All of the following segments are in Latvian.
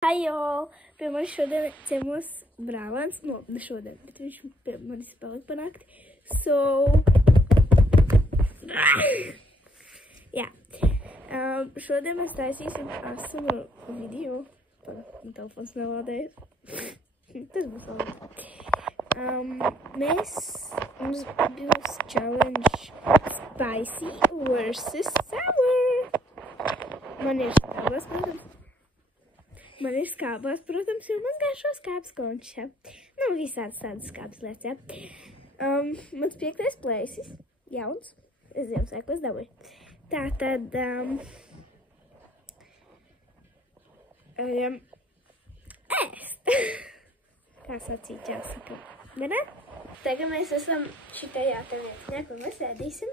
Hai, jau! Pie manis šodien ciemos brālēns. Nu, ne šodien, bet viņš pie manis palika pa nakti. Jā. Šodien mēs taisīsim asamu video. Man telefons nelādēja. Tas būs labi. Mums būs challenge spicy versus sour. Man ir skābās, protams. Jo man garšo skābs konča. Nu, visādas tādas skābas lietas, jā. Mans 5. plēsis, jauns. Es Ziemassvētkos dabūju. Tātad, ēst. Kā sacīt, jāsaka. Ne? Tagad mēs esam šitajā te vietņā, kur mēs ēdīsim.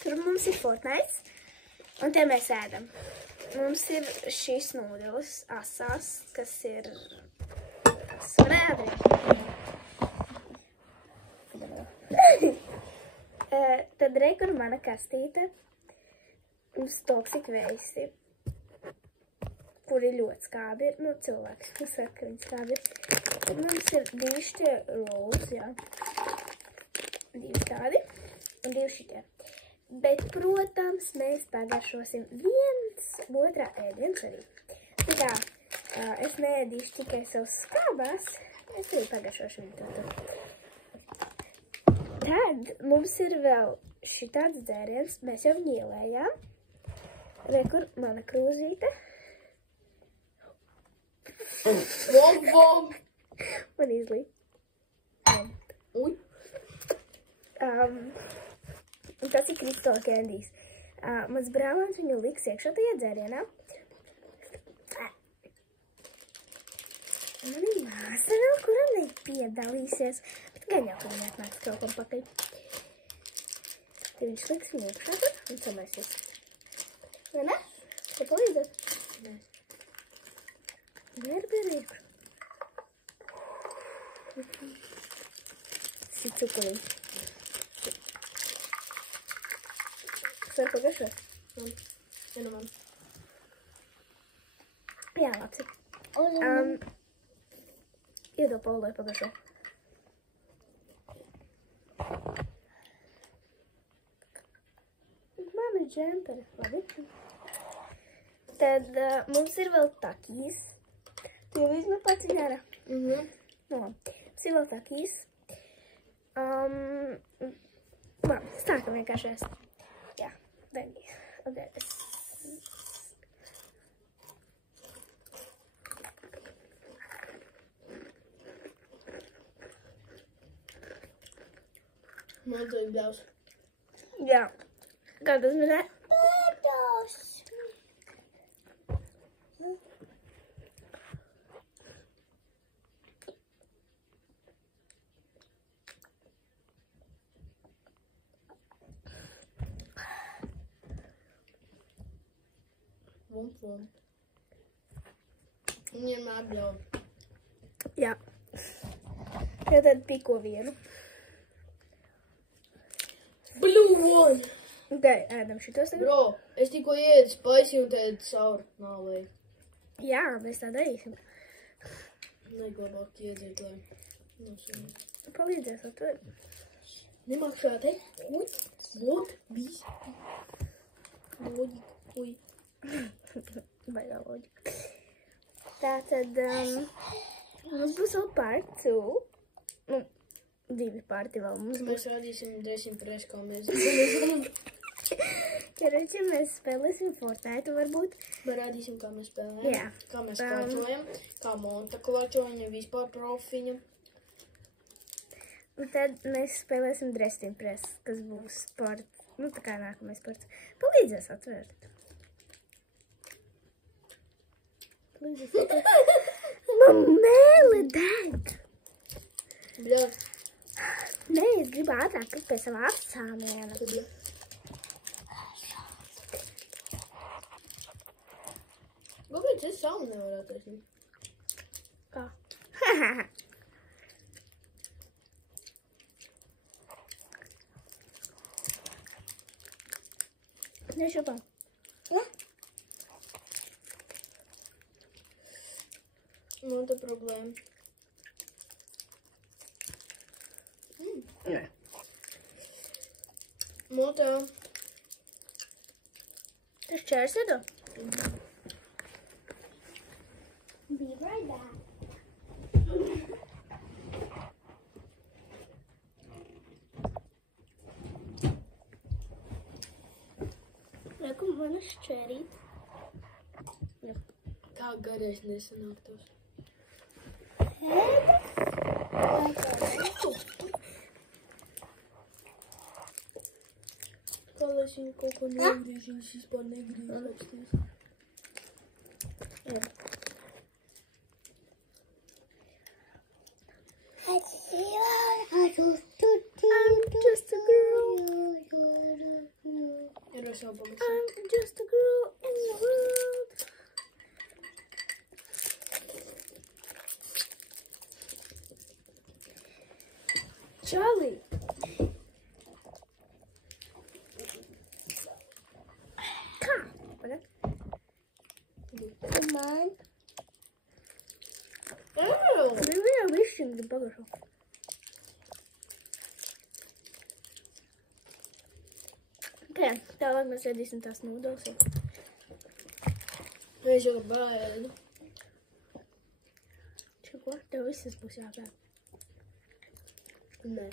Tur mums ir Fortnite, un te mēs ēdam. Mums ir šīs nūdeles asās, kas ir svrēdri. Tad re, kur mana kastīte, mums toksik veisi, kuri ļoti skābi ir. Nu, cilvēks saka, ka viņi skābi ir. Tad mums ir 2 šitie rolls, jā. 2 tādi un 2 šitie. Bet, protams, mēs pagaršosim viens otrā ēdiens arī. Tā kā es neēdīšu tikai savus skābās, es arī pagaršošu viņu to. Tad mums ir vēl šitāds dzēriens, mēs jau viņu ielējām. Re, kur mana krūzīte. Man izlīd. Uj. Un tas ir Crystal Candies. Mans brālēns viņu liks iekšā tajā dzērienā. Man ir māsa vēl, kura nepiedalīsies. Bet gan jau, ka viņa atnāks kaut kam pakaļ. Tad viņš liks viņu iekšā tur un samēsies. Vai ne? Ko palīdzēt? Nē. Berberi iekšā. Tas ir cukuriņš. Kas var pagaršot? Ja, nu man. Jā, labs ir. Iedod Paulai pagaršot. Man ir džemperi, labi. Tad mums ir vēl takīs. Tu jau izmet pats viņu ārā? Nu, mums ir vēl takīs. Sākam vienkārši ēst. Jā, dagi. Okay. Man to ir bļaus. Jā. Kā tas minē? Bļaus. Vum. Viņiem atbļaut. Jā. Tad piko vienu. Bļūn! Okay, ēdam šitos tagad. Bro, es tikko iedu spicy un tēdu sauru. Nav lai. Jā, mēs tā darīsim. Neglabāk iedzēt, lai nav sunīt. Palīdzēs atver. Nemakšā te. Vot, viss. Loģika, uj. Baigā loģika. Tātad, mums būs vēl part 2. Nu, 2 parti vēl mums būs. Mēs rādīsim dressing press, kā mēs zinām. Karoči, mēs spēlēsim Fortnite varbūt. Mēs rādīsim, kā mēs spēlējam. Jā. Kā mēs klačojam, kā Monta klačoja, vispār profiņa. Un tad mēs spēlēsim dressing press, kas būs part. Nu, tā kā nākamais parts. Palīdzēs atvērt. Mamēle, dad! Bļaut. Nē, es gribu ātrāk tikt pie savā apsāmiena. Kāpēc es savu nevarētu taisnīt? Kā? Nešopā. Man te problēma. Nē. Motā. Tas čērs ir to? Be right back. Reku, man šķērīt. Jā. Kā garais nesanāktos. Kā lai es viņu kaut ko negrīžu, viņš vispār negrīžu apstīs. Jā. I'm just a girl. Ir es jau pamaksāju. I'm just a girl in the world. Charlie. Come on. Ew! Maybe I wish in the bugger hole. Okay, tālāk mēs ēdīsim tās nūdels. Es jau bēdu. Čeko, tev visas būs jāpēd. Nē.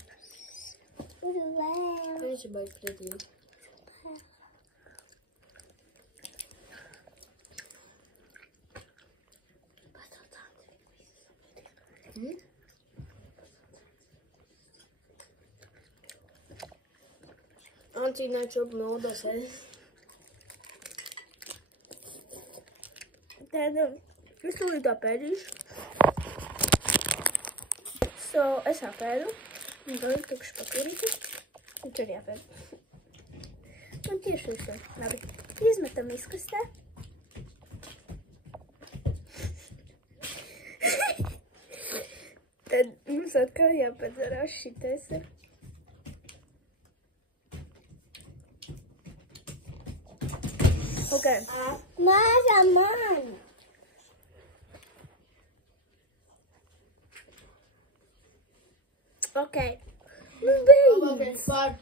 Viņš ir baigi pretīgi. Antīnā čup naudas ēd. Tad es tūlīt tā pēdīšu. So, es apēdu. Un tad tukšu papīrīti. Viņš arī jāpēd. Un tieši visu. Labi. Izmetam izkastē. Tad mums atkal jāpadzarās šitais ir. Okay. Maza man. Okay. Labākais pār.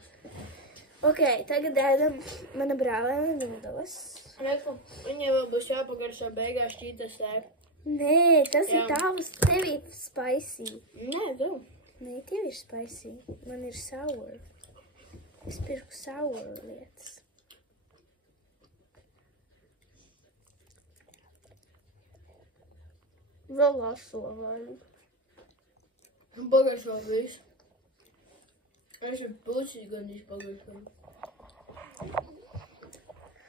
Okay, tagad ēdam mana brālēna nūdeles. Reku, viņai vēl būs jāpagaršo beigās šķītas sēr. Nē, tas Jā. ir tavs, tev ir spicy. Nē, tev. Nē, tev ir spicy. Man ir sour. Es pirku sour lietas. Vēl laso vajag. Pagaršo visu. Es ir pusi gan izpagaršo.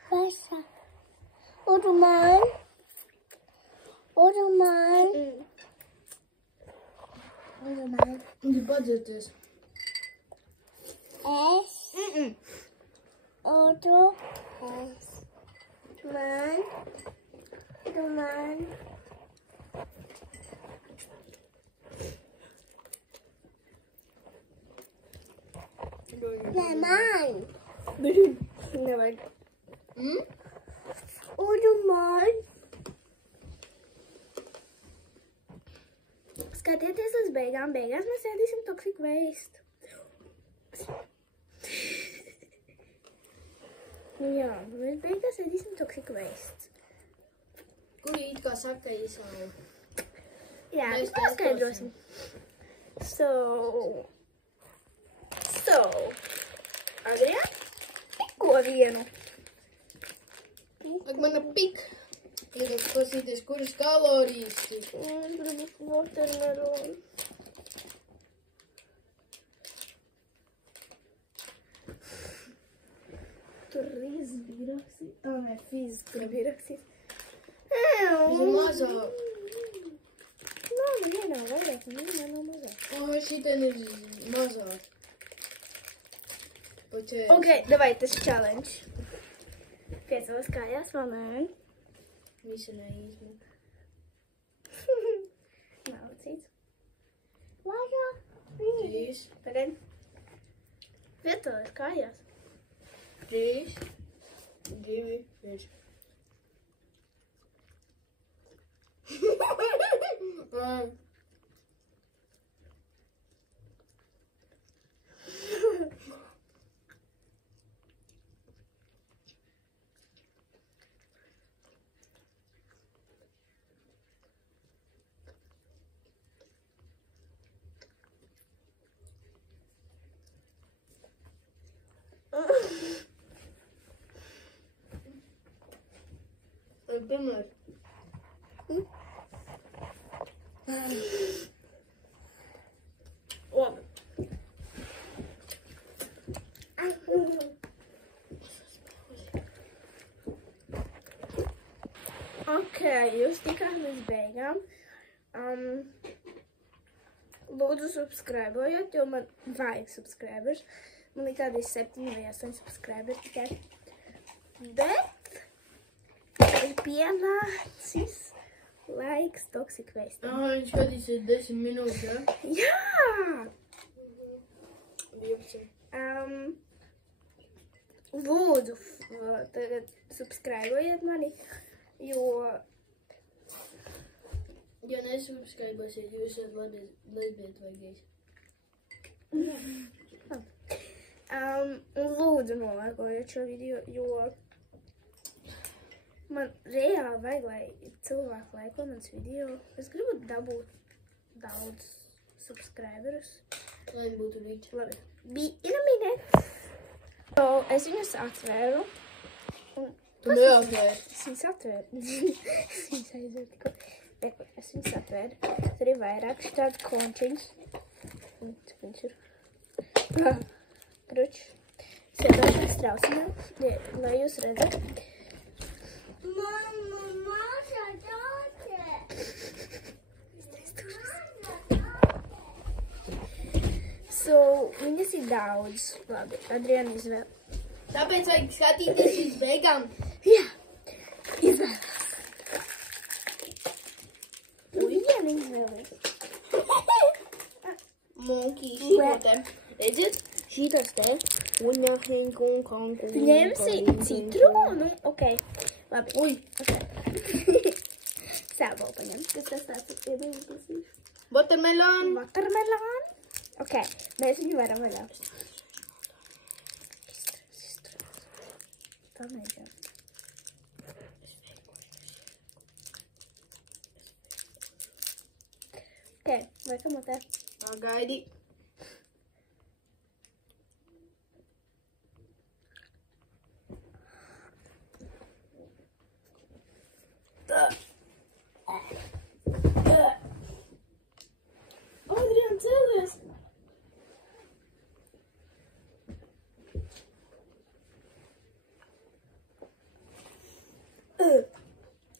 Pasa. Otro man. Otro man. Otro man. Viņš padzirties. Es. Otro. Es. Man. Otro man. Nē, man. Nevajag. Otro man. Skatieties līdz beigām. Beigās mēs ēdīsim toxic waste. Jā, mēs beigās ēdīsim toxic waste. Kuri it kā saka īsālu. Jā, Mēs mēs paskaidrosim. So, Adrian, piko vienu. Ak, mana pik. Ir pasīties, kuras kalorijas ir. Es gribu watermelon. Tur riz bija rakstīt. Nē, fiz tur bija rakstīt. Tas ir mazāk. Labi, vienā vairāk, vienā nav mazāk. O, šitien ir mazāk. Paķēs. Ok, davai, tas ir challenge. Piecos kājās, vēl nē. Visi neīsmi. Malacīts. Važā. 3, Pagaid. Piecos kājās. 3, 2, 1. Primeiro. Ó. Ok, jūs tikāt līdz beigām. Lūdzu, subscribojiet, jo man vajag subscribers. Man ir kādi 7 vai 8 subscribers tikai. Bet ir pienācis laiks Toxic Waste. Viņš skatīsies 10 minūtes, ja? Jā! 12. Lūdzu, tagad subscribojiet mani, jo... Ja nesubscribosiet, jūs esat lesbiet vai gejs. Un lūdzu nolaikojiet šo video, jo man reāli vajag, lai cilvēki laiko mans video. Es gribu dabūt daudz subscriberus. Lai viņi būtu rīči. Labi, be in a minute. So, es viņus atvēru. Tu neatvēri. Es viņus atvēru. Es viņus aizvēru tikko. Es viņus atvēru. Tur ir vairāk šitādi končiņas. Un cik viņš ir? Kruč. Es iedošu strausinā, lai jūs redzat. Mama, māša tāte. So, viņas ir daudz. Labi, Adriana izvēl. Tāpēc vajag skatīties līdz beigām. Jā, izvēlās. Viena izvēlēs. Monkey, šitotēm. Redziet? Šitas te. Uņa, henku, un kanku. Tu ņemsi citronu? Ok, labi. Uj. Okay. Sēl paņem. Tas tāds iedīvīgs. Watermelon. Watermelon. Ok, mēs viņu varam vaļā. Tā neģē. Ok, laikam otē. Gaidi. Adrian, cēlies!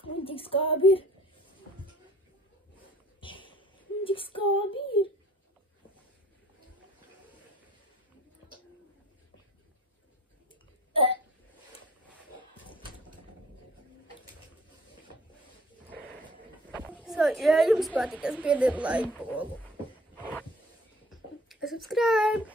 Un tik skābi ir. Un tik skābi ir. So, ja jums patīk, piedodiet like pogu. Subscribe!